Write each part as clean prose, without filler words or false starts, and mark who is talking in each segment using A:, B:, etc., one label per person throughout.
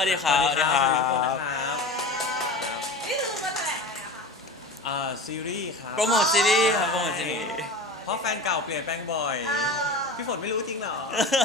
A: ดีครับ
B: สวัสดีครับทุกคนนะครับ
C: นี่คือมาแถลงอะไรนะคะ
B: ซีรีส์ครับ
A: โปรโมทซีรีส์ครับโปรโมทซีรีส์
B: เพราะแฟนเก่าเปลี่ยนแปลงบ่อย พี่ฝนไม่รู้จริงเหรอ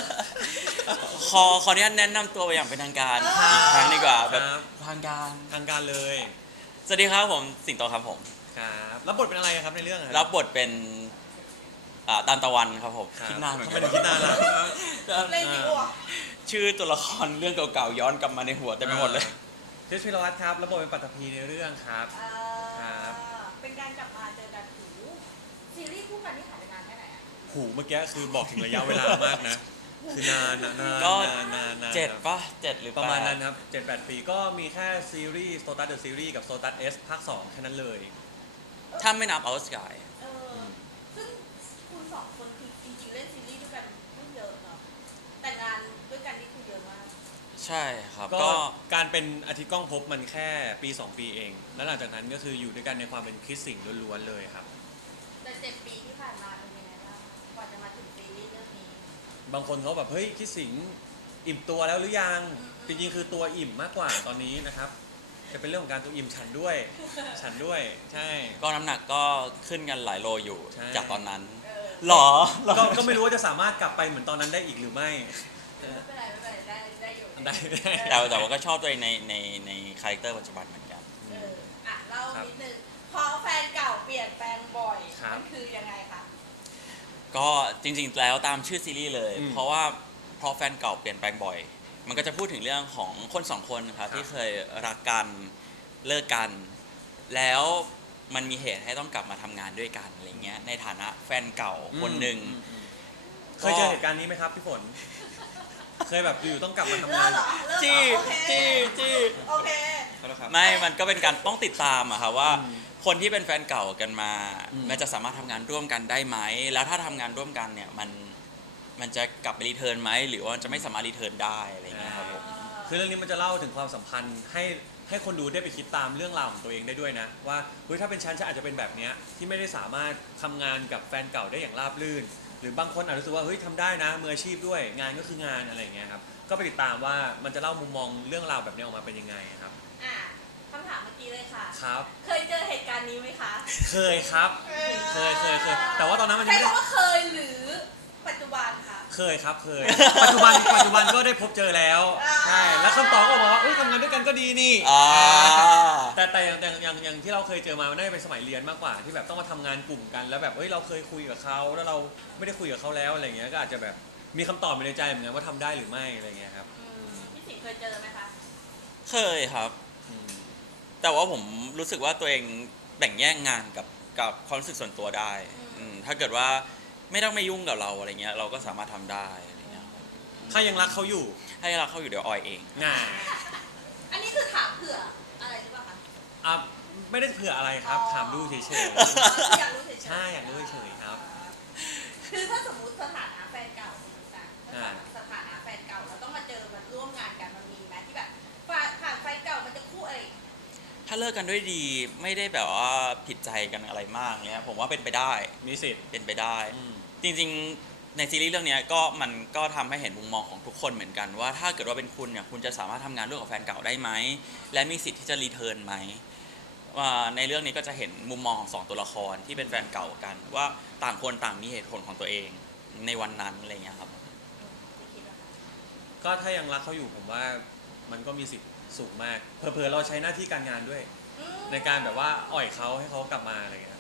A: ขออนุญาตแนะนำตัวไปอย่างเป็นทางการอีกครั้งดีกว่าแบบ
B: ครับ
A: ทางการ
B: ทางการเลย
A: สวัสดีครับผมสิงโตครับผม
B: ครับรับบทเป็นอะไรครับในเรื่องอะ
A: รับบทเป็นตามตะวันครับผม
B: ครับ
A: คิดนานเหมือน
B: ทำไม
A: กัน
B: ถึงคิดนานล่ะ
C: เล่นกี่อ้วก
A: ชื่อตัวละครเรื่องเก่าๆย้อนกลับมาในหัวเต็มไปหมดเลย
B: เจสพิรวัตรครับรับบทเป็นปัตตภีในเรื่องครับ ครับ
C: เป็นการกลับมาเจอกันหูซีรีส์คู่กันที่ถ่ายไปนานแค่ไหนอะ
B: หูเมื่อกี้คือบอกถึงระยะเวลามากนะ คือนานนะนาน
A: ก็
B: นาน
A: เจ็ดป่ะเจ็ดหรือ
B: ประมาณ
A: แปด
B: นั้นครับ 7-8 ปีก็มีแค่ซีรีส์โซตัสเดอะซีรีส์กับโซตัสเอสภาค 2 แค่นั้นเลย
A: ถ้าไม่นับเอาสกาย
C: ซึ่งคุณสองคนคือจริงๆเล่นซีรีส์ด้วยกันไม่เยอะเนาะแต่งานด้วยกันนี่คือเยอะมาก
A: ใช่ครับ
B: ก็
A: ก็
B: การเป็นอาทิตย์กล้องภพมันแค่ปี 2 ปีเอง แล้วหลังจากนั้นก็คืออยู่ด้วยกันในความเป็นคริสสิงห์ล้วนๆเลยครับ
C: แต่7 ปีที่ผ่านมาเป็นยังไงบ้างกว่าจะมาถึงซีรีส์เรื่องนี้
B: บางคนเขาแบบเฮ้ยคริสสิงห์อิ่มตัวแล้วหรือยัง จริงๆคือตัวอิ่มมากกว่าตอนนี้นะครับจะเป็นเรื่องของการตัวอิ่มฉันด้วย ฉันด้วยใช่
A: ก็น้ำหนักก็ขึ้นกันหลายโลอยู่
B: ใช่
A: จากตอนนั้น
C: เออ
A: หรอ
B: ก็ไม่รู้ว่าจะสามารถกลับไปเหมือนตอนนั้นได้อีกหรือไม่
C: ไม่เป็นไรได้อยู่
B: ได้
A: แต่ว่าก็ชอบตัวเองในคาแรคเตอร์ปัจจุบันเหมือนกัน
C: เล่านิดนึงเพราะแฟนเก่าเปลี่ยนแปลงบ่อย
B: ครับ
C: มันคือยังไงคะ
A: ก็จริงๆแล้วตามชื่อซีรีส์เลย
B: อืม
A: เพราะแฟนเก่าเปลี่ยนแปลงบ่อย มันก็จะพูดถึงเรื่องของคนสองคนครับ
B: ครับ
A: ที่เคยรักกันเลิกกัน แล้วมันมีเหตุให้ต้องกลับมาทำงานด้วยกันอะไรเงี้ยในฐานะแฟนเก่าคนหนึ่ง
B: เคยเจอเหตุการณ์นี้ไหมครับพี่ฝน เคยแบบอยู่ต้องกลับมาทำงาน
C: เลิกเหรอ
A: จี้
C: โอเค
A: จี้
C: โอเค
A: ไม่ มันก็เป็นการต้องติดตามอะครับว่า
B: อืม
A: คนที่เป็นแฟนเก่ากันมา
B: อืม
A: มันจะสามารถทำงานร่วมกันได้ไหม แล้วถ้าทำงานร่วมกันเนี่ยมันจะกลับไปรีเทิร์นไหมหรือว่าจะไม่สามารถรีเทิร์นได้อะไรเงี้ยครับผม
B: คือเรื่องนี้มันจะเล่าถึงความสัมพันธ์ให้คนดูได้ไปคิดตามเรื่องราวของตัวเองได้ด้วยนะ ว่าเฮ้ยถ้าเป็นฉันอาจจะเป็นแบบเนี้ยที่ไม่ได้สามารถทำงานกับแฟนเก่าได้อย่างราบรื่น หรือบางคนอาจจะรู้สึกว่าเฮ้ยทำได้นะมืออาชีพด้วยงานก็คืองานอะไรอย่างเงี้ยครับก็ไปติดตามว่ามันจะเล่ามุมมองเรื่องราวแบบนี้ออกมาเป็นยังไงครับ
C: อ่ะคำถามเมื่อกี้เลยค่ะ
B: ครับ
C: เคยเจอเหตุการณ์นี้ไหมคะ
B: เคยครับ เคยแต่ว่าตอนนั้นมันยัง
C: ใช้
B: ไม่ได้
C: คำว่าเคยหรือปัจจุบันค่ะ
B: เคยครับเคย ปัจจุบันก็ได้พบเจอแล้วใช่แล้วคำตอบก็บอกว่าเอ้ยทำงานด้วยกันก็ดีนี่
A: อ่า
B: แต่อย่างที่เราเคยเจอมามันน่าจะเป็นสมัยเรียนมากกว่าที่แบบต้องมาทำงานกลุ่มกันแล้วแบบเฮ้ยเราเคยคุยกับเขาแล้วเราไม่ได้คุยกับเขาแล้วอะไรเงี้ยก็อาจจะแบบมีคำตอบอยู่ในใจเหมือนกันว่าทำได้หรือไม่อะไรเงี้ยครับ
C: พี่สิงห์เคยเจอไหมคะ
A: เคยครับ
B: อืม
A: แต่ว่าผมรู้สึกว่าตัวเองแบ่งแยกงานกับความรู้สึกส่วนตัวได้ถ้าเกิดว่าไม่ต้องไม่ยุ่งกับเราอะไรเงี้ยเราก็สามารถทำได้อะไรเงี้ยครับ
B: ถ้ายังรักเขาอยู่
A: ให้เราเข้าอยู่เดี๋ยวออยเอง
B: ง่าย
C: อันนี้คือถามเผื่ออะไรหรือเปล่าคะ
B: อ่ะไม่ได้เผื่ออะไรครับ ถามดูเฉย
C: อยากรู้เฉย
B: ๆ
C: ๆ
B: ใช่อยากรู้เฉยๆครับ
C: คือถ้าสมมุติสถานะแฟนเก่าสมมตินะ
B: อ่า
C: สถานะแฟนเก่าเราต้องมาเจอมาร่วมงานกันมันมีไหมที่แบบผ่านไฟเก่ามันจะคู่อะไร
A: ถ้าเลิกกันด้วยดีไม่ได้แบบว่าผิดใจกันอะไรมากเนี้ยผมว่าเป็นไปได้
B: มีสิทธิ์
A: เป็นไปได้
B: อืม
A: จริงๆในซีรีส์เรื่องเนี้ยก็มันก็ทำให้เห็นมุมมองของทุกคนเหมือนกันว่าถ้าเกิดว่าเป็นคุณเนี่ยคุณจะสามารถทำงานร่วมกับแฟนเก่าได้ไหมและมีสิทธิ์ที่จะรีเทิร์นไหมว่าในเรื่องนี้ก็จะเห็นมุมมองของสองตัวละครที่เป็นแฟนเก่ากัน ว่าต่างคนต่างมีเหตุผลของตัวเองในวันนั้นอะไรเงี้ยครับ
C: ไม่คิดว่า
B: ก็ถ้ายังรักเขาอยู่ผมว่ามันก็มีสิทธิ์สูงมากเผลอๆเราใช้หน้าที่การงานด้วย ในการแบบว่าอ่อยเขาให้เขากลับมาอะไรเงี้ย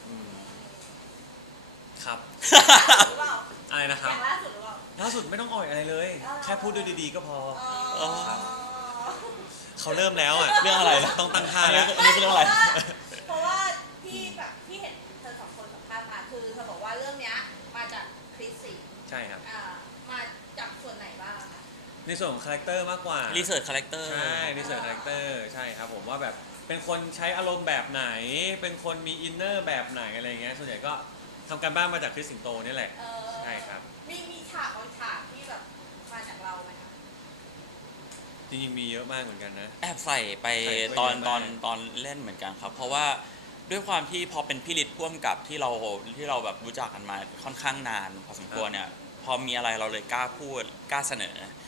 B: ครับ
C: หรือเปล่า
B: อะไรนะค
C: อ
B: รับ
C: ย่างล่าสุดหรือเปล่า
B: ล่าสุดไม่ต้องอ่อยอะไรเลย แค่พูดด้วยดีๆก็พอ
C: อ๋อ
B: ครับ เขาเริ่มแล้วอ่ะ
A: เรื่องอะไร
B: ต้องตั้งท่า
A: อันนี้
B: แล้ว
A: อันนี้คือเรื่องอะไร
C: เพราะว่าที่แบบที่เห็นเธอสองคนสัมภาษณ์มาคือเธอบอกว่าเรื่องเนี้ยมาจากคริสสิงห์
B: ใช่ครับ
C: มาจากส่วนไหนบ้างอะคะ
B: ในส่วนของคาแรคเตอร์มากกว่า
A: รีเสิร์ชคาแรคเตอร์
B: ใช่ในส่วนคาแรคเตอร์ใช่ครับผมว่าแบบเป็นคนใช้อารมณ์แบบไหน เป็นคนมีอินเนอร์แบบไหนอะไรเงี้ยส่วนใหญ่ก็ทำการบ้านมาจากคริสสิงโตนี่แหละ ใช่ครับ
C: มีฉากบางฉากที่แบบมาจากเราไหมคะ
B: จริงๆมีเยอะมากเหมือนกันนะ
A: แอบใส่ไป
B: ใส่ไป
A: ตอน
B: เยอะ
A: ต
B: มาก
A: อนตอนเล่นเหมือนกันครับ เพราะว่าด้วยความที่พอเป็นพี่ฤทธิ์พ่วงกับที่เราแบบรู้จักกันมาค่อนข้างนานพอสมควรเนี่ยพอมีอะไรเราเลยกล้าพูดกล้าเสนอ
B: อืม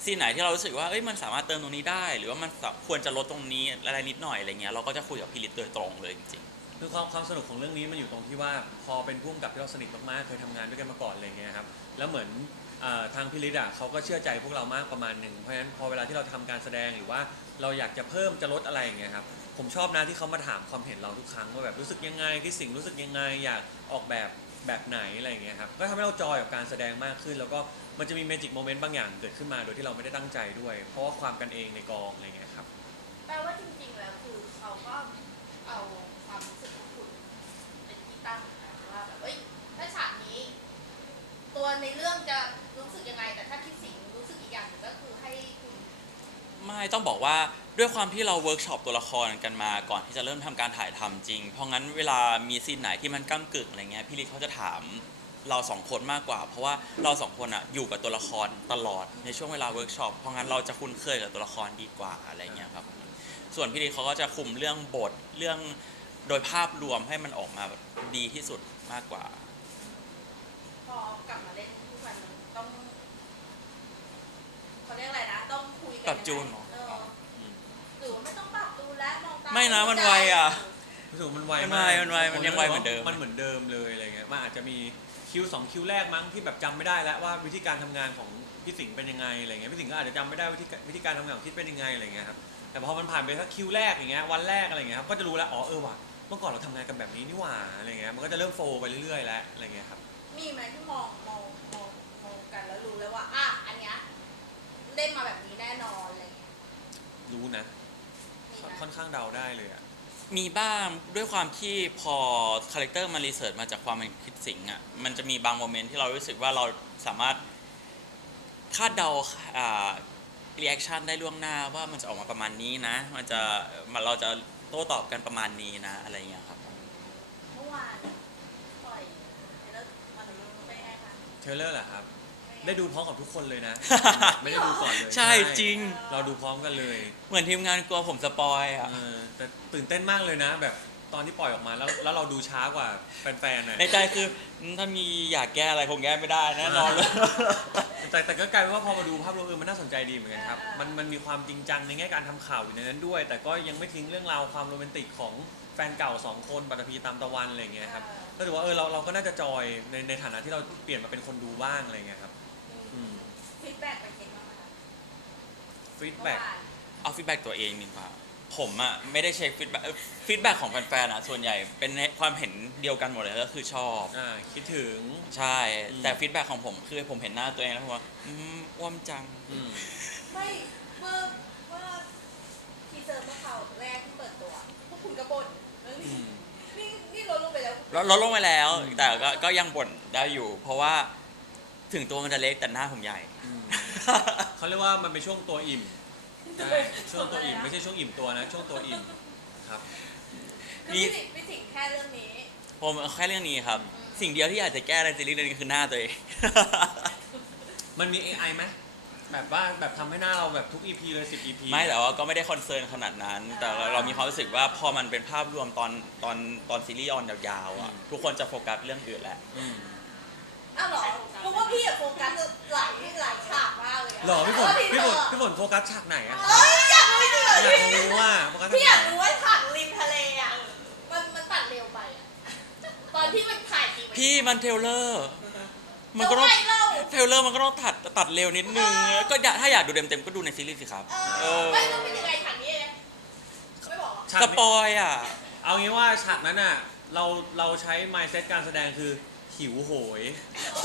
A: ซีนไหนที่เรารู้สึกว่าเอ้ยมันสามารถเติมตรงนี้ได้ หรือว่ามันควรจะลดตรงนี้อะไรนิดหน่อยอะไรเงี้ยเราก็จะคุยกับพี่ฤทธิ์โดยตรงเลยจริง
B: คือความสนุกของเรื่องนี้มันอยู่ตรงที่ว่าพอเป็นผู้กำกับที่เราสนิทมากๆเคยทำงานด้วยกันมาก่อนอะไรเงี้ยครับแล้วเหมือนทางพี่ฤทธิ์อ่ะเขาก็เชื่อใจพวกเรามากประมาณหนึ่งเพราะฉะนั้นพอเวลาที่เราทำการแสดงหรือว่าเราอยากจะเพิ่มจะลดอะไรอย่างเงี้ยครับผมชอบนะที่เขามาถามความเห็นเราทุกครั้งว่าแบบรู้สึกยังไงที่สิ่งรู้สึกยังไงอยากออกแบบไหนอะไรอย่างเงี้ยครับก็ทำให้เราจอยกับการแสดงมากขึ้น แล้วก็มันจะมีเมจิกโมเมนต์บางอย่างเกิดขึ้นมาโดยที่เราไม่ได้ตั้งใจด้วย เพราะว่าความกันเองในกองอะไรเงี้ยครับ
C: แปลว่าจริงๆแล้วคือเขาก็เอาความรู้สึกของคุณเป็นที่ตั้งนะว่าแบบเอ้ยถ้าฉากนี้ ตัวในเรื่องจะรู้สึกยังไง แต่ถ้าคิดสิ่งรู้สึกอีกอย่างหนึ่งก็คือให้คุณ
A: ไม่ต้องบอกว่าด้วยความที่เราเวิร์กช็อปตัวละครกันมาก่อนที่จะเริ่มทำการถ่ายทำจริง เพราะงั้นเวลามีซีนไหนที่มันก้ากึ่งอะไรเงี้ยพี่ฤทธิ์เขาจะถามเราสองคนมากกว่า เพราะว่าเราสองคนอะอยู่กับตัวละครตลอดในช่วงเวลาเวิร์กช็อปเพราะงั้นเราจะคุ้นเคยกับตัวละครดีกว่าอะไรเงี้ยครับส่วนพี่ฤทธิ์เขาก็จะคุมเรื่องบทเรื่องโดยภาพรวมให้มันออกมาแบบดีที่สุดมากกว่า
C: พอกลับมาเล่นทุกวันมันต้องเขาเรียกอะไรนะ ต้องคุยกัน
A: ปรับจูนเหรอ
C: เออหรือว่าไม่ต้องปรับจูนและมองตา
A: ไม่นะมันไวอะ
B: รู้สึกว่ามันไว
A: มัน
B: มาก
A: มันยังไวเหมือนเดิม
B: มันเหมือนเดิมเลยอะไรเงี้ยมันอาจจะมีคิว2คิวแรกมั้งที่แบบจำไม่ได้แล้วว่าวิธีการทำงานของพี่สิงห์เป็นยังไงอะไรเงี้ยพี่สิงห์ก็อาจจะจำไม่ได้วิธีการทำงานของคิดเป็นยังไงอะไรเงี้ยครับแต่พอมันผ่านไปสักคิวแรกอย่างเงี้ยวันแรกอะไรเงี้ยครับก็จะรู้แล้วอ๋อว่ะเมื่อก่อนเราทำงานกันแบบนี้นี่หว่าอะไรเงี้ยมันก็จะเริ่มโฟล์ไปเรื่อยๆแล้วอะไรเงี้ยครับ
C: มีไหมที่มองกันแล้วรู้แล้วว่าอ่ะอันเนี้ยเล่นมาแบบนี้แน่นอนอะไรเงี้ย
B: รู้นะ
C: มีไหม
B: ค่อนข้างเดาได้เลยอ่ะ
A: มีบ้างด้วยความที่พอคาแรคเตอร์มันรีเสิร์ชมาจากความเป็นคิดสิงห์อ่ะมันจะมีบางโมเมนต์ที่เรารู้สึกว่าเราสามารถคาดเดารีแอคชั่นได้ล่วงหน้าว่ามันจะออกมาประมาณนี้นะเราจะโต้ตอบกันประมาณนี้นะอะไรอย่างเงี้ยครับ
C: เมื่อวานปล่อยแล้วมันเป็นไงคะ
B: เทรลเลอร์เหรอครับ ได้ดูพร้อมกับทุกคนเลยนะ ไม่ได้ดูก่อนเลย
A: ใช่จริง
B: เราดูพร้อมกันเลย
A: เหมือนทีมงานกลัวผมสปอยอ่ะ
B: แต่ตื่นเต้นมากเลยนะ แบบตอนที่ปล่อยออกมาแล้วเราดูช้ากว่าแฟนๆน่ะ
A: ในใจคือถ้ามีอยากแก้อะไรคงแก้ไม่ได้แน่นอนเลย
B: แต่ก็กลายเป็นว่าพอมาดูภาพรวมมันน่าสนใจดีเหมือนกันครับมันมีความจริงจังในแง่การทำข่าวอยู่ในนั้นด้วย แต่ก็ยังไม่ทิ้งเรื่องราวความโรแมนติกของแฟนเก่า2คนปัตตภีตามตะวันอะไรอย่างเงี้ยครับก็ถือว่าเราก็น่าจะจอยในฐานะที่เราเปลี่ยนมาเป็นคนดูบ้างอะไรอย่างเงี้ยครับ
C: ฟีดแบ็กเป็นยังไงบ้างคะ
B: ฟีดแบ็ก
A: เอาฟีดแบ็กตัวเองดีกว่าผมอะไม่ได้เช็คฟีดแบ็กของแฟนๆอะส่วนใหญ่เป็นความเห็นเดียวกันหมดเลยก็คือชอบ
B: คิดถึง
A: ใช่ แต่ฟีดแบ็กของผมคือผมเห็นหน้าตัวเองแล้วผมว่าอ้วมจัง
C: ไม่เมื่อทีเซอร์เมื่อข่าวแรกที่เปิดตัวพวกคุณกระบ่นเรื่องนี้นี่ลดลงไปแล้ว
A: ลดลงไปแล้ว แต่ก็ยังบ่นได้อยู่ เพราะว่าถึงตัวมันจะเล็กแต่หน้าผมใหญ่
B: เขาเรียกว่ามันเป็นช่วงตัวอิ่มใช่ช่วงตัวอิ่มไม่ใช่ช่วงอิ่มตัวนะช่วงตัวอิ่มครับ
C: คือพี่สิงห์แค่เรื่องนี้
A: ผมแค่เรื่องนี้ครับ สิ่งเดียวที่อยากจะแก้ในซีรีส์เรื่องนี้คือหน้าตัวเอง
B: มันมี AI ไหมแบบว่าแบบทำให้หน้าเราแบบทุก EP เลย10 EP
A: ไม่แต่ว่าก็ไม่ได้คอนเซิร์นขนาดนั้น แต่เรามีความรู้สึกว่าพอมันเป็นภาพรวมตอนซีรีส์ออนยาวๆอ่ะทุกคนจะโฟกัสเรื่องอื่นแหละ
C: อ้าวเหรอเพราะว่าพี่อะโฟกัสหลายฉากมากเลยอะ
B: หรอพี่ฝน
C: เพราะว่า
B: พี่ฝนโฟกัสฉากไหนอะ
C: เอ้ยอยากรู้จริงเหรอ
B: อยาก
C: พี่
B: รู้ว่าโฟกัสฉาก
C: พี่อยาก
B: ไหน
C: รู้ว่าฉากริมทะเลอ่ะมันตัดเร็วไปอ่ะตอนที่มันถ่ายจริง
A: พี่มันเทรลเลอร์ มันก็ต้อง
C: ไม่เล่า
A: เทรลเลอร์มันก็ต้องตัดเร็วนิดนึง ก็ถ้าอยากดูเต็มๆก็ดูในซีรีส์สิครับ
C: ไม่ต้องเป็นยังไงฉากนี้เลยไม่บอกหรอ
B: ฉาก
A: ส
B: นี้
A: ปอยอ่ะ
B: เอางี้ว่าฉากนั้นอะเราใช้ mindset การแสดงคือหิวโหย
A: โห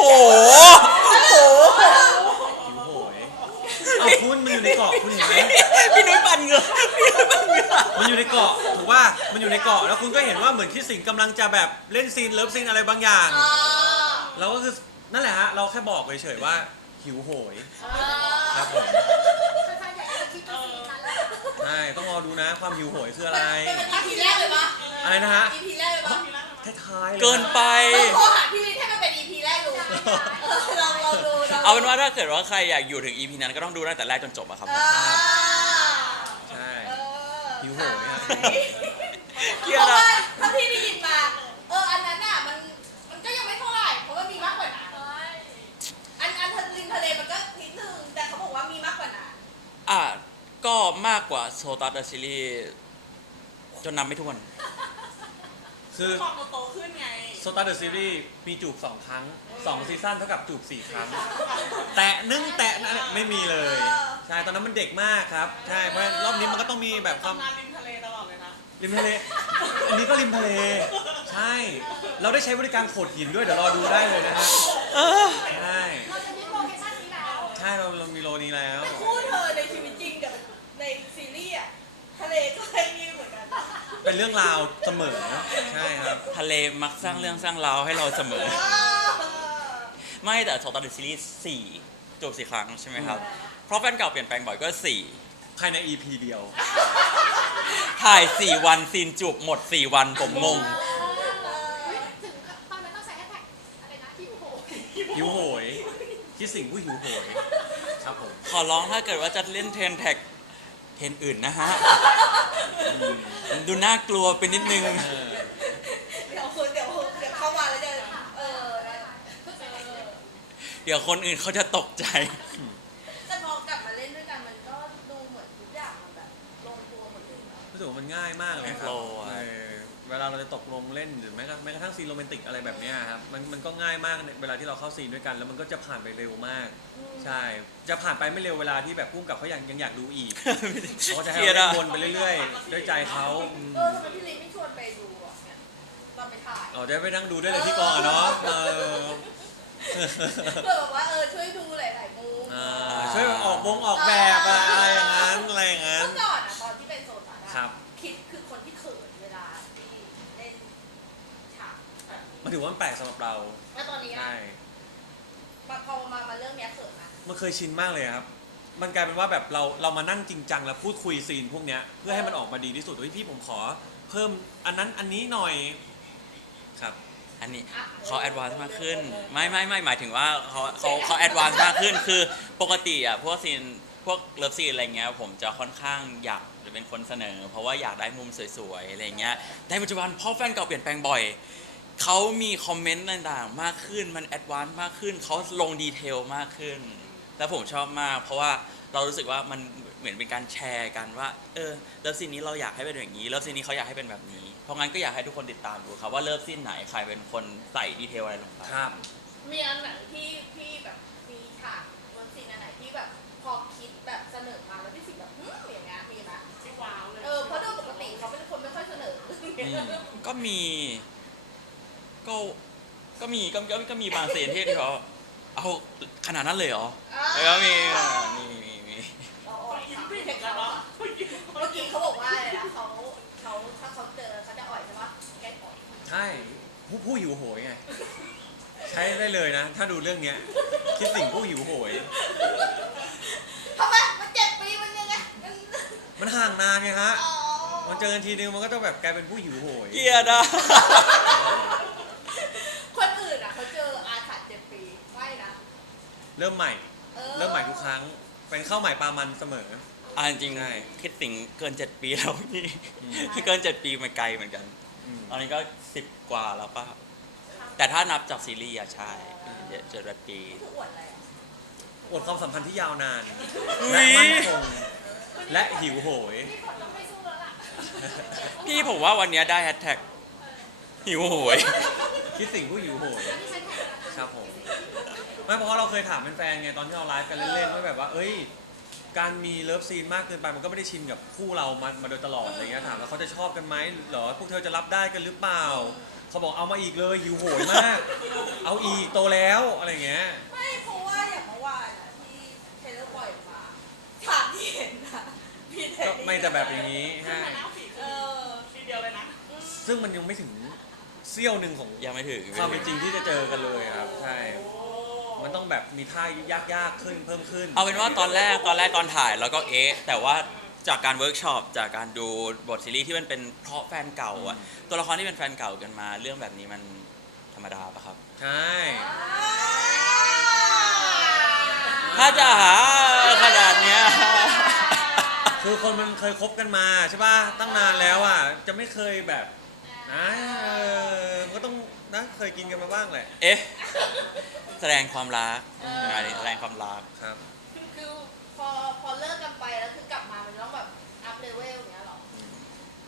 B: หิวโหยเอาคุณมันอยู่ในเกาะคุณเห็นไหม
A: พี่นุ้ยปั่นเหงือ
B: มันอยู่ในเกาะถูกว่ามันอยู่ในเกาะแล้วคุณก็เห็นว่าเหมือนที่สิงห์กำลังจะแบบเล่นซีนเลิฟซีนอะไรบางอย่าง เราก็คือนั่นแหละฮะเราแค่บอกเฉยๆว่าหิวโหยครับผม
C: ใช่อยากจะคิดตัวสีทันแล้ว
B: ใช่ต้องรอดูนะความหิวโหยคืออะไร
C: เป็น EP แรกเลยปะ
B: อะไรนะฮะ
C: EP แรกเลยปะ
B: ท้ายๆเลย
A: เกินไป
C: ต้องโทรหาพี่ลินให้มันเป็น EP แรกดูลองดู
A: เอาเป็นว่าถ้าเกิดว่าใครอยากอยู่ถึง EP นั้นก็ต้องดูตั้งแต่แรกจนจบอะครับ
B: ใช่หิวโหยอะ
A: เครีย
C: เพ
A: ด
C: ราะ
A: อะ
C: ว่าถ้าพี่ได้ยินมาอันนั้นอ่ะมันก็ยังไม่เท่าไหร่เพราะว่ามีมากกว่านั้นอันริมทะเลมันก็นิดนึงแต่เขาบอกว่ามีมากกว่านั้น
A: โซตัสเดอะซีรีส์จนนับไม่ถ้วน
B: คือ
D: ความโตขึ้นไง
B: โซตัสเดอะซีรีส์มีจูบ2 ครั้ง 2 ซีซั่นเท่ากับจูบ4 ครั้ง แตะนึ่งแตะนั่นไม่มีเลย ใช่ ตอนนั้นมันเด็กมากครับ ใช่ เพราะฉะนั้นรอบนี้มันก็ต้องมีแบบความ
D: ทำงานริมทะเลตลอดเลยนะ
B: ริมทะเล อันนี้ก็ริมทะเล ใช่ เราได้ใช้บริการโขดหินด้วย เดี๋ยวรอดูได้เลยนะฮะ ใช่
C: เราจะมีโลเคชั่นนี้แล้ว
B: ใช่เรามีโลนี้แล้ว
C: คู่เธอในชีวิตจริงกับในซีรีส์อะทะเลก็ให้นี่เหมือนกัน
B: เป็นเรื่องราวเสมอ ใช่ครับ
A: ทะเลมักสร้างเรื่องสร้างราวให้เราเสมอ
C: เออ
A: ไม่แต่โซตัสเดอะซีรีส์4จูบ4 ครั้งใช่ไหมครับ เพราะแฟนเก่าเปลี่ยนแปลงบ่อยก็
B: ภายใน EP เดียว
A: 4 ถ่าย 4 วันซีนจูบหมด 4 วันผมงง
C: ถึงตอนนั้นต้องใช้แฮชแท็กอะไรนะที่โห
B: หิวโหยคิดสิ่งผู้หิวโหย ครับผม
A: ขอร้องถ้าเกิดว่าจะเล่นเทรนแท็กเทรนอื่นนะฮะ ดูน่ากลัวไปนิดนึง
C: เดี๋ยวเข้ามาแล้วจะเออ
A: เดี๋ยวคนอื่นเขาจะตกใจ
C: แต่พอกลับมาเล่นด้วยกันมันก็ดูเหมือนทุกอย่างมันแบบลงตัวหมดเลยเนอะ
B: รู้สึกว่ามันง่ายมากเลยครับ
A: โฟล์อะ
B: เวลาเราจะตกลงเล่นหรือแม้กระทั่งซีนโรแมนติกอะไรแบบเนี้ยครับมันก็ง่ายมากเวลาที่เราเข้าซีนด้วยกัน แล้วมันก็จะผ่านไปเร็วมาก ใช่ จะผ่านไปไม่เร็วเวลาที่แบบพุ่มกับเขายังอยากดูอีกเขาจะให้เราเล่นวนไปเรื่อยๆ ด้วยใจเขาอืม
C: ทำไมพี่ลิไม่ชวนไปดูอ่ะเนี่ยตอนไปถ่าย
B: เราจะไปนั่งดูด้วยเลยที่กองอะเนาะ
C: เพื่อแบบว่าช่วยดูหลายๆมุม
B: ช่วยออกแบบอะไรอย่างนั้นอะไรอย่างนั้น
C: เมื่อก่อนอะตอนที่เป็นโซนอะ
B: ครับ
C: คิดคือคนที่เขินเวลาที่เล่นฉากแบบนี้
B: มันถือว่ามันแปลกสำหรับเรา
C: แล้วตอนนี้อะ
B: ใช่
C: พอมาเรื่องเนี้ยเขินนะ
B: มันเคยชินมากเลยครับ มันกลายเป็นว่าแบบเรามานั่งจริงจังแล้วพูดคุยซีนพวกเนี้ยเพื่อให้มันออกมาดีที่สุดพี่ผมขอเพิ่มอันนั้นอันนี้หน่อยครับ
A: อันนี้เขาแอดวานซ์มากขึ้น ไม่หมายถึงว่าเขาแอดวานซ์มากขึ้น คือปกติอ่ะพวกซีนพวกเลิฟซีนอะไรเงี้ยผมจะค่อนข้างอยากจะเป็นคนเสนอ เพราะว่าอยากได้มุมสวยๆอะไรเงี้ยในปัจจุบันพอแฟนเก่าเปลี่ยนแปลงบ่อยเขามีคอมเมนต์ต่างๆมากขึ้นมันแอดวานซ์มากขึ้นเขาลงดีเทลมากขึ้น แล้วผมชอบมาก เพราะว่าเรารู้สึกว่ามันเหมือนเป็นการแชร์กันว่าเลิฟซีนนี้เราอยากให้เป็นอย่างนี้เลิฟซีนนี้เขาอยากให้เป็นแบบนี้ เพราะงั้นก็อยากให้ทุกคนติดตามดูครับว่าเลิฟซีนไหนใครเป็นคนใส่ดีเทลอะไรลงไป
B: ครับ
C: มีอันไหนที่แบบมีฉากบนซีนอันไหนที่แบบพอคิดแบบเสนอมาแล้วพี่สิงแบบอย่างเงี้ยมีไหม
D: ที่ว้าวเลย
C: เพราะโดยปกติเขาเป็นคนไม่ค่อยเสนอ
A: ก็มีก็มีบางซีนที่เขาเอาขนาดนั้นเลยเหรอแล้วก็มี
C: เราอ่อยยิ้มเห็นแล้วเนาะเมื่อกี้เขาบอกว่าอะไรนะเขาถ้าเขาเจอเขาจะอ่อยใช่ปะแกอ่อย
B: ใช่ผู้หิวโหยไงใช้ได้เลยนะ ถ้าดูเรื่องเนี้ยคิดสิ่งผู้หิวโหย
C: ทำไมมัน7 ปีมันยังไง
B: มันห่างนานไงฮะ
C: อ๋อ
B: มันเจอกันทีนึงมันก็จะแบบกลายเป็นผู้หิวโหย
A: เกลียดอ่ะ
C: คนอื่นอ่ะเขาเจออาถรรพ์7 ปีไม่นะ
B: เริ่มใหม่ทุกครั้งเป็นข้าวใหม่ปลามันเสมอ
A: จริง
B: ใช่
A: ๆคิดถึงเกิน7 ปีแล้วพี่
B: อืม
A: เกิน7 ปีมันไกลเหมือนกัน
B: อืม
A: ตอนนี้ก็10 กว่าแล้วป่ะแต่ถ้านับจากซีรีส์อะใช่7 ปี
C: คืออวดอะไรอ่ะ
B: อวดความสัมพันธ์ที่ยาวนาน
A: อุ๊ย
B: และมั่นคงและหิวโหย
C: พี่ฝนต้องไม่สู้แล้วล่ะ
A: พี่ผมว่าวันนี้ได้แฮชแท็กหิวโหย
B: คิดสิ่งผู้หิวโหย
C: นี่ฉันแข่งแล้วนะครับ
B: ผมไม่เพราะว่าเราเคยถามแฟนๆไงตอนที่เราไลฟ์กันเล่นๆว่าแบบว่า เอ้ย การมีเลิฟซีนมากเกินไปมันก็ไม่ได้ชินกับคู่เรามาโดยตลอดอะไรเงี้ยถามแล้วเขาจะชอบกันไหมเหรอพวกเธอจะรับได้กันหรือเปล่าเขาบอกเอามาอีกเลยหิวโหยมาก เอาอีกโตแล้วอะไรเงี้ย
C: ไม่เพราะว่าอย่างเมื่อวานอะที่เทเลอร์ปล่อยออกมาฉากที่เห็นนะพี่เท
B: ก็ไม่จะแบบอย่างนี้
D: ขึ้น
B: ใช่
D: มาหน้าฝี
C: เอ
D: คือ
C: อ
D: ทีเดียวเลยนะ
B: ซึ่งมันยังไม่ถึงเสี้ยวหนึ่งของ
A: ยังไม่ถึง
B: ความเป็นจริงที่จะเจอกันเลยครับใช่ มันต้องแบบมีท่ายากๆขึ้นเพิ่มขึ้น
A: เอาเป็นว่าตอนแรกตอนถ่ายแล้วก็แต่ว่าจากการเวิร์กช็อปจากการดูบทซีรีส์ที่มันเป็นเพราะแฟนเก่าอะตัวละครที่เป็นแฟนเก่ากันมาเรื่องแบบนี้มันธรรมดาปะครับ
B: ใช่
A: ถ้าจะหาขนาดเนี้ย
B: คือคนมันเคยคบกันมาใช่ป่ะตั้งนานแล้วอ่ะจะไม่เคยแบบมันก็ต้องนะเคยกินกันมาบ้างแหละ
A: แสดงความรักแสดงความรัก
B: ครับ
C: คือพอเลิกกันไปแล้วคือกลับมามันต้องแบบอัพเลเว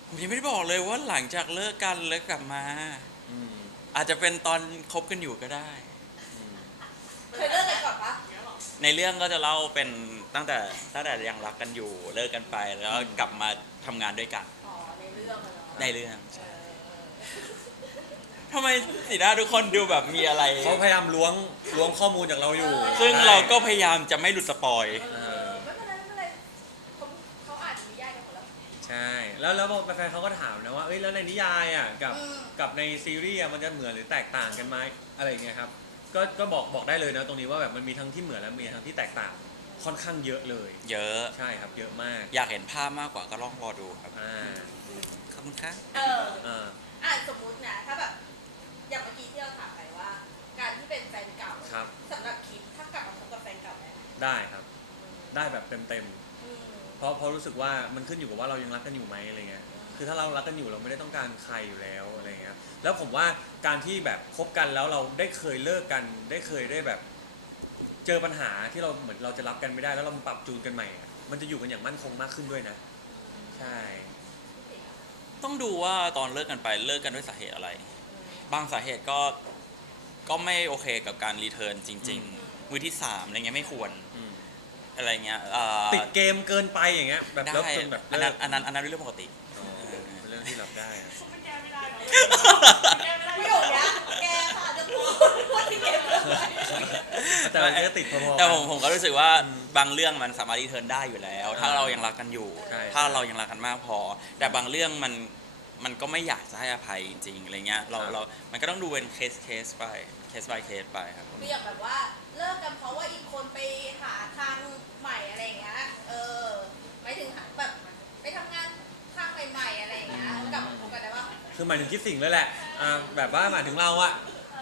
A: ผมยังไม่ได้บอกเลยว่าหลังจากเลิกกันแล้วกลับมา
B: อืม
A: อาจจะเป็นตอนคบกันอยู่ก็ได้
B: อืม
C: เคยเลิกกันก่อนปะ
D: เงี้ยหรอ
A: ในเรื่องก็จะเล่าเป็นตั้งแต่ยังรักกันอยู่เลิกกันไปแล้วก็กลับมาทำงานด้วยกัน
C: อ๋อในเรื่องอะเนาะ
A: ในเรื่อง
C: เออ
A: ทำไมสีหน้าทุกคนดูแบบมีอะไร
B: เขาพยายามล้วงข้อมูลจากเราอยู่
A: ซึ่งเราก็พยายามจะไม่หลุดสปอย
C: ไม่เป็นไรไม่เป็นไรเขาอ่านนิยายกันหมดแล้ว
B: ใช่ แล้วแฟนๆเขาก็ถามนะว่าเอ้ยแล้วในนิยายอ่ะกับ
C: อืม
B: กับในซีรีส์อะมันจะเหมือนหรือแตกต่างกันไหมอะไรอย่างเงี้ยครับก็บอกได้เลยนะตรงนี้ว่าแบบมันมีทั้งที่เหมือนและมีทั้งที่แตกต่างค่อนข้างเยอะเลย
A: เยอะ
B: ใช่ครับเยอะมาก
A: อยากเห็นภาพมากกว่าก็ลองรอดูครับ
B: อ่า
A: ขอบคุณครับ
C: เออ
B: อ่า
C: สมมุตินะถ้าแบบอย่างเมื่อกี้ที่เราถามไปว่า การที่เป็นแฟนเก่า
B: ครับ
C: สำหรับคิดถ้ากลับมาคบกับแฟนเก่าได้ไหม
B: ได้ครับได้แบบเต็ม
C: อืม
B: ๆเพราะรู้สึกว่ามันขึ้นอยู่กับว่าเรายังรักกันอยู่ไหมอะไรเงี้ยคือถ้าเรารักกันอยู่เราไม่ได้ต้องการใครอยู่แล้วอะไรเงี้ยแล้วผมว่าการที่แบบคบกันแล้วเราได้เคยเลิกกันได้แบบ เจอปัญหาที่เราเหมือนเราจะรับกันไม่ได้แล้วเรามาปรับจูนกันใหม่อะมันจะอยู่กันอย่างมั่นคงมากขึ้นด้วยนะ ใช่
A: ต้องดูว่าตอนเลิกกันไปเลิกกันด้วยสาเหตุอะไร บางสาเหตุก็ไม่โอเคกับการรีเทิร์นจริง ๆ มือที่สามอะไรเงี้ยไม่ควร
B: อืม
A: อะไรเงี้ย
B: ติดเกมเกินไปอย่างเงี้ยแบบ
A: ได้
B: แล้วจนแบบ
A: อัน
B: เลิ
A: นั้น
B: ก
A: อันนั้นเป็นเรื่องปกติ
B: อ๋อเป็นเรื่องที่รับได้อะ
D: มันแก้ไม่ได้หรอกแก้ไม่ได้
C: ประโยคเนี้ยแกค่ะจะพูดที่เก็บเลย
B: แต่เราจะติดพอๆ
A: แต่
B: กัน
A: ผมก็รู้สึกว่าบางเรื่องมันสามารถรีเทิร์นได้อยู่แล้ว ถ้าเรายังรักกันอยู่
B: ใช่
A: ถ้าเรายังรักกันมากพอ แต่บางเรื่องมันก็ไม่อยากจะให้อภัยจริงๆอะไรเงี้ยมันก็ต้องดูเป็นเคสไปเคส by เคสไปครับ
C: คืออย่างแบบว่าเลิกกันเพราะว่าอีกคนไปหาทางใหม่อะไรอย่างเงี้ยหมายถึงหาแบบไปทำงานทางใหม่ๆอะไรอย่างเงี้ยกลับมาคบกันได้ปะ
B: คือหมายถึงคิดสิ่งเลยแหละแบบว่าหมายถึงเราอะ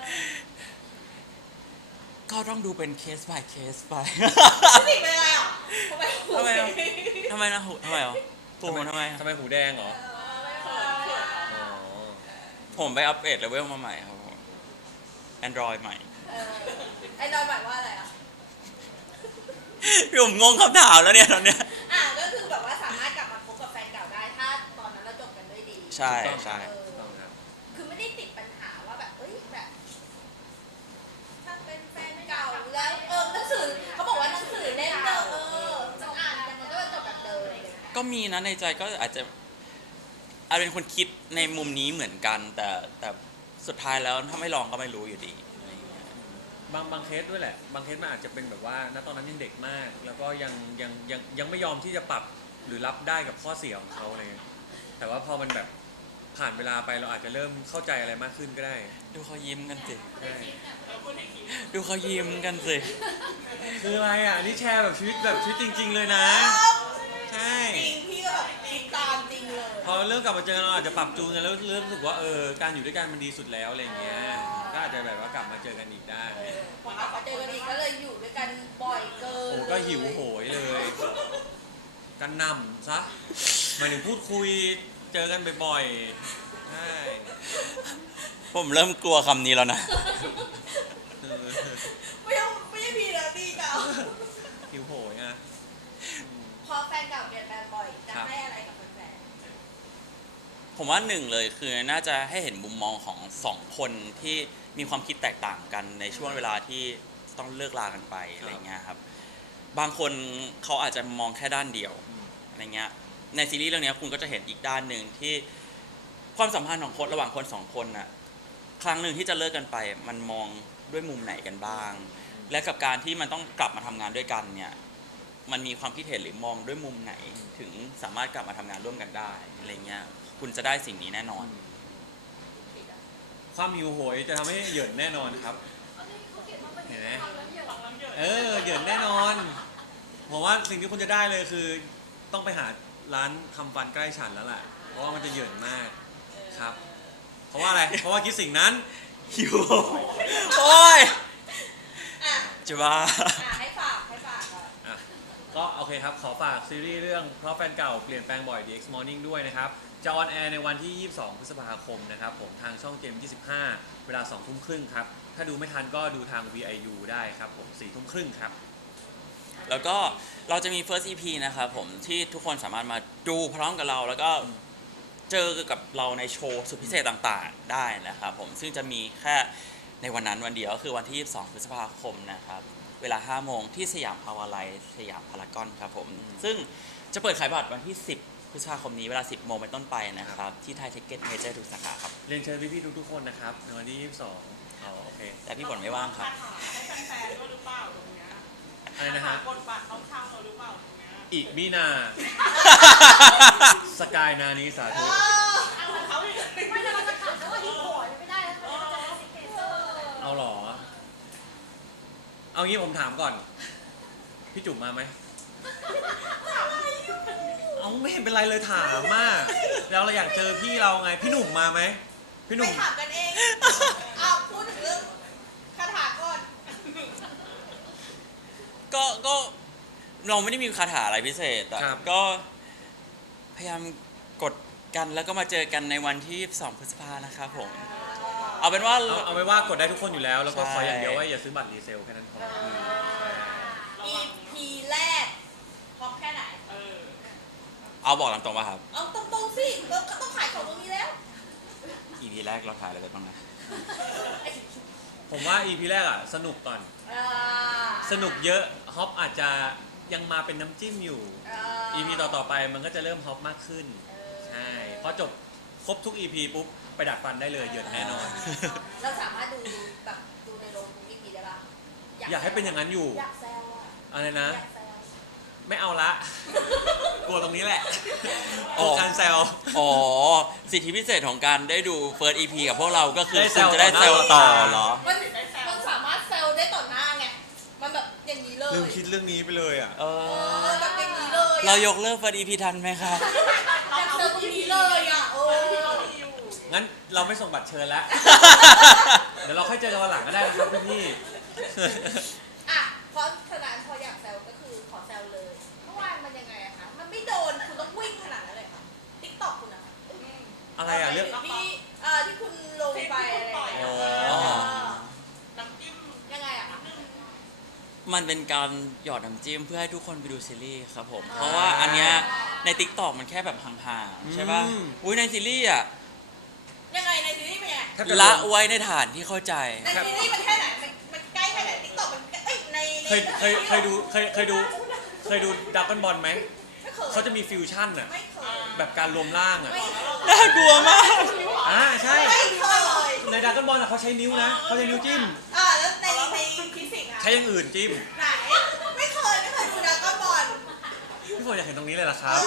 A: ก็ต้องดูเป็นเคส by เคสไป
C: ไม่เป็นไรอ่ะทำไม
A: ทำไมอ่ะ ทำไมนะทำไมเหรอปูทำไม
B: ทำไมหูแดงเหรออ๋อ
A: ผมไปอัปเดตเลเวลมาใหม่ครับผม Android ใหม่
C: ไอ้ดอยหมายว่าอะไรอ่ะ
A: พี่ผมงงคำถามแล้วเนี่ยตอนเนี้ย
C: ก็คือแบบว่าสามารถกลับมาคบกับแฟนเก่าได้ถ้าตอนนั้นเราจบกันด้วยดี
A: ใช่ใช่
B: ถูกต้องครับ
C: คือไม่ได้ติดปัญหาว่าแบบแบบ ถ้าเป็นแฟนเก่าแล้วหนังสือเขาบอกว่าหนังสือเล่มเดิมจะอ่านแต่มันก็จบแบบเดิมเลย
A: ก็มีนะในใจก็อาจจะเป็นคนคิดในมุมนี้เหมือนกัน แต่สุดท้ายแล้วถ้าไม่ลองก็ไม่รู้อยู่ดีอะไรอย่างเงี้ย
B: บางเคสด้วยแหละ บางเคสมันอาจจะเป็นแบบว่าณตอนนั้นยังเด็กมาก แล้วก็ยังไม่ยอมที่จะปรับหรือรับได้กับข้อเสียของเขาอะไรเงี้ยแต่ว่าพอมันแบบผ่านเวลาไปเราอาจจะเริ่มเข้าใจอะไรมากขึ้นก็ได้
A: ดูเขายิ้มกันสิ
B: ใช่
D: พูดให้คิด
A: ดูเขายิ้มกันสิ
B: คืออะไรอ่ะอันนี่แชร์แบบชีวิตจริง ๆ เลยนะ ใช่
C: จริงพี่ก็แบบคิดตามจริงเลย
B: พอเริ่มกลับมาเจอกันเราอาจจะปรับจูนกันแล้วเริ่มรู้สึกว่าการอยู่ด้วยกันมันดีสุดแล้วอะไรอย่างเงี้ยก็อาจจะแบบว่ากลับมาเจอกันอีกได้
C: พอกลับมาเจอกันอีกก็เลยอยู่ด้วยกันบ่อยเกิน
B: โอ้ก็หิวโหยเลยกันนำซะหมายถึงพูดคุยเจอกันบ่อยๆใช่
A: ผมเริ่มกลัวคำนี้แล้วนะ
B: เออ
C: ไม่ใช่พี่นะพี่เก่า
B: หิวโหยอ่ะ
C: พอแฟนเก่าเปลี่ยนแปลงบ่อยจะ
B: ครับ
C: ให้อะไรกับแฟน
A: ผมว่าหนึ่งเลยคือน่าจะให้เห็นมุมมองของสองคนที่มีความคิดแตกต่างกันในช่วงเวลาที่ต้องเลิกลากันไปอะไรเงี้ยครับ บางคนเขาอาจจะมองแค่ด้านเดียว
B: อืม
A: อะไรเงี้ย ในซีรีส์เรื่องนี้คุณก็จะเห็นอีกด้านหนึ่งที่ความสัมพันธ์ของคนระหว่างคนสองคนน่ะ ครั้งหนึ่งที่จะเลิกกันไป มันมองด้วยมุมไหนกันบ้าง และกับการที่มันต้องกลับมาทำงานด้วยกันเนี่ย มันมีความคิดเห็นหรือมองด้วยมุมไหน ถึงสามารถกลับมาทำงานร่วมกันได้อะไรเงี้ย คุณจะได้สิ่งนี้แน่นอน
B: ความหิวโหยจะทำให้เหยินแน่นอนครับ เห็นไหม
D: หลังน้ำเยอะ
B: เหยินแน่นอนผมว่าสิ่งที่คุณจะได้เลยคือ ต้องไปหาร้านทำฟันใกล้ฉันแล้วแหละเพราะว่ามันจะเหยินมากครับ เพราะว่าอะไร เพราะว่าคิดสิ่งนั้น
A: หิวโอ้ย
C: ๆอ่ะ
A: จะบ้า
C: ให้ฝากก่อน
B: อ่ะก็โอเคครับ ขอฝากซีรีส์เรื่องเพราะแฟนเก่าเปลี่ยนแปลงบ่อย The X Morning ด้วยนะครับ จะออนแอร์ในวันที่ 22 พฤษภาคมนะครับผมทางช่องเกม 25 เวลา 2 ทุ่มครึ่งครับ ถ้าดูไม่ทันก็ดูทาง VIU ได้ครับผม 4 ทุ่มครึ่งครับ
A: แล้วก็เราจะมี first EP นะครับผมที่ทุกคนสามารถมาดูพร้อมกับเราแล้วก็เจอกับเราในโชว์สุดพิเศษต่างๆได้นะครับผมซึ่งจะมีแค่ในวันนั้นวันเดียวก็คือวันที่ 22 พฤษภาคมนะครับเวลา 5 โมงที่สยามพาวาไลน์สยามพารากอนครับผมซึ่งจะเปิดขายบัตรวันที่ 10 พฤษภาคมนี้เวลา 10 โมงเป็นต้นไปนะครับที่ไทยทิกเก็ตเมเจอร์ทุกสาขาครับ
B: เรียนเชิญพี่ๆทุกๆคนนะครับในวันที่22อ๋อโอเค
A: แต่พี่ฝนไม่ว่างครับ
D: คาถาให้แฟนๆด้วยหรือเปล่าตรงเนี้ย
B: อะไรนะฮะ
D: บทบาทต้องช่างเราหรือเปล่าตรงเนี้ย
B: อีกมีนา สกายนานี้สาธุ
D: เอาของเขาอีก
C: ไม่ได้มาจะขาดแล้วว่าฮิปโปไม่ได้แล้วมันจะเป็นซิกเนเจอร์
B: เอาเหรอ เอางี้ผมถามก่อน พี่จุ๋มมาไหม เอาไม่เห็นเป็นไรเลยถามมากแล้วเราอยากเจอพี่เราไง พี่หนุ่มมาไหม พี่ห
C: ไป
B: นุ่ม
C: ถามกันเองเอาพูดถึงเรื่องคาถาก่อน
A: ก็เราไม่ได้มีคาถาอะไรพิเศษแต่
B: ครับ
A: ก็พยายามกดกันแล้วก็มาเจอกันในวันที่ 2 พฤษภานะครับผม เอาเป็นว่า
B: เอาไว้ว่ากดได้ทุกคนอยู่แล้ว แล้วก็
A: ใช่
B: ขออย่างเดียวว่าอย่าซื้อบัตรรีเซลแค่นั้นพอ
C: EP แรกพร้อมแค่ไหน
D: เออ
A: เอาบอกตามตรงว่าครับ
C: เอาตรงๆสิเราก็ต้องขายของตรงนี้แล้ว
A: EP แรกเราถ่ายอะไรไปบ้างนะ
B: ผมว่า EP แรกอ่ะ สนุกก่อน สนุกเยอะฮอปอาจจะยังมาเป็นน้ำจิ้มอยู่ EP ต่อๆไปมันก็จะเริ่มฮอปมากขึ้น ใช่พอจบครบทุก EP ปุ๊บ ไปดัดฟันได้เลยเหยินแน่นอน
C: เราสามารถดูแบบดูในโรงทุก EP ได้ปะ
B: อยากให้เป็นอย่างนั้นอยู่
C: อยากแซวอะ
B: อะไรนะ
C: อยากแซว
B: ไม่เอาละ กลัวตรงนี้แหละ
A: อ๋อ
B: การแซว
A: อ๋อ สิทธิพิเศษของการได้ดู First EP กับพวกเราก็คือ
B: ได้แซ
A: คุณ
B: ว
A: จะได้แซวต่อเหรอ
C: มันสามารถแซวได้ต่อหน้าไง มันแบบอย่างนี้เลย
B: ลืมคิดเรื่องนี้ไปเลยอ่ะ
A: เออ
C: แบบอย่างนี้เลยอะ
A: เรายกเลิก First EP ทันไหมครับ
C: อยากแซวตรงนี้เลยอ่ะโอ้
D: เรามีอยู่
B: งั้นเราไม่ส่งบัตรเชิญแล้ว เดี๋ยวเราค่อยเจอกันวันหลังก็ได้นะครับพี่
C: อะเพราะฉะนั้นพออยากแซวก็คือขอแซวเลย เมื่อวานมันยังไงอะคะ มันไม่โดนคุณต้องวิ่งขนาดนั้นเลยค่ะติ๊กต็อกคุณอะ
B: อะไรอ่ะเรื่อง
C: ที่คุณลงไปอะไรอย่างเงี้ย
B: อ๋อ
D: น้ำจิ้ม
C: ยังไงอะคะ
A: มันเป็นการหยอดน้ำจิ้มเพื่อให้ทุกคนไปดูซีรีส์ครับผม เพราะว่าอันเนี้ยใน TikTok มันแค่แบบห่างๆใช่ป่ะ อุ้ยในซีรีส์อ่ะ
C: ยังไงในซีรีส์เป็นยังไง
B: แทบจะ
A: ละไว้ในฐานที่เข้าใจ
C: ในซีรีส์มันแค่ไหน มันใกล้แค่ไหนติ๊กต็อกมันเอ้ยใน
B: เคยดูดับเบิลบอลไหม
C: ไม่เคย
B: เขาจะมีฟิวชั่นอ่ะ
C: ไม่เคย
B: แบบการรวมร่างอ่ะ
C: ไม่เคย
A: น่ากลัวมาก
B: ใช่
C: ไม่เคย
B: ในดับเบิลบอลเขาใช้นิ้วนะเขาใช้นิ้วจิ้ม
C: แล้วในฟิสิกส์อะ
B: ใช้อย่างอื่นจิ้ม
C: ไหน ไม่เคยดูดราก้อนบอล
B: พี่ฝนอยากเห็นตรงนี้เลยเหรอครับ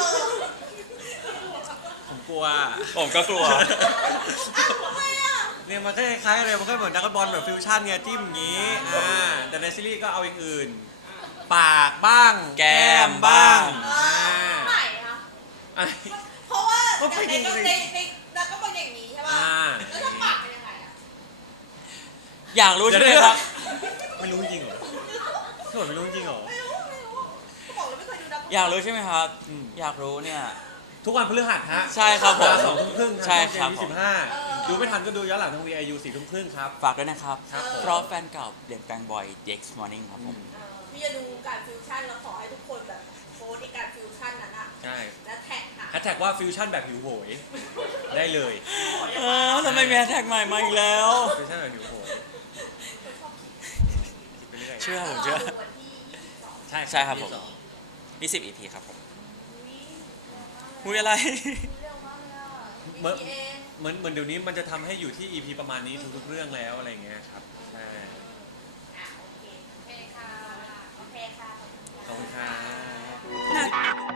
B: ผมกลัว
A: ผมก็กลัว
C: ทำไมอะ
B: เนี่ยมันก็คล้ายๆเลยมันก็เหมือนดักบอลแบบฟิวชั่นไงจิ้มอย่างนี้แต่ในซีรีส์ก็เอาอย่างอื่น ปากบ้าง
A: แก้มบ้าง
C: ไหนอะ
B: อ่ะ
C: เพราะว่า
B: ก็เป็นอย่างนี้
C: ในดราก้อนบอลอย่างนี้ใช่ป่ะ แล้วถ้าปากเป็นยังไงอะ
A: อยากรู้ใช่ไหมครับ
B: ไม่รู้จริงเหรอพี่ฝนไม่รู้จริงเหรอ
C: ไม่รู้ก็บอกเลยไม่เคยดูดราก้อนบอล
A: อยากรู้ใช่ไหมครับ
B: อืม
A: อยากรู้เนี่ย
B: ทุกวันพฤหัสฮะ
A: ใช่ครับผม
B: เวลา2:30
A: ใช่ครับ
B: ทางช่อง 25ดูไม่ทันก็ดูย้อนหลังทาง VIU 4:30ครับ
A: ฝากด้วยนะครับ
B: ครับผม
A: เพราะแฟนเก่าเปลี่ยนแปลงบ่อย DX Morning ครับผม
C: พี่จะดูการฟิวชั่นแล้วขอให้ทุกคนแบบโพสต์ในการฟิวชั่นนั้นอะ
B: ใช่
C: แล้วแท็กหา
B: แฮชแท็กว่าฟิวชั่นแบบหิวโหย ได้เลย
A: ทำไมมีแฮชแท็กใหม่มาอีกแล้ว
B: ฟิวชั่นแบบหิวโหย
C: คนชอบคิด
B: คิดไปเรื่อย
A: เชื่อผมเชื่อ
C: รวันที่22
B: ใช่
A: ใช่ครับผม
B: 22
A: มี10 EP ครับผม
C: อุ๊ย
A: คุยอะไร
C: เร็วมากเลยอะ
B: เหมือน
C: EP เอง
B: เหมือนเดี๋ยวนี้มันจะทำให้อยู่ที่ EP ประมาณนี้ทุกๆเรื่องแล้วอะไรอย่างเงี้ยครับใช่
C: โอเคค่ะ โอเคค่ะ
B: ขอบคุณครับ
A: น่า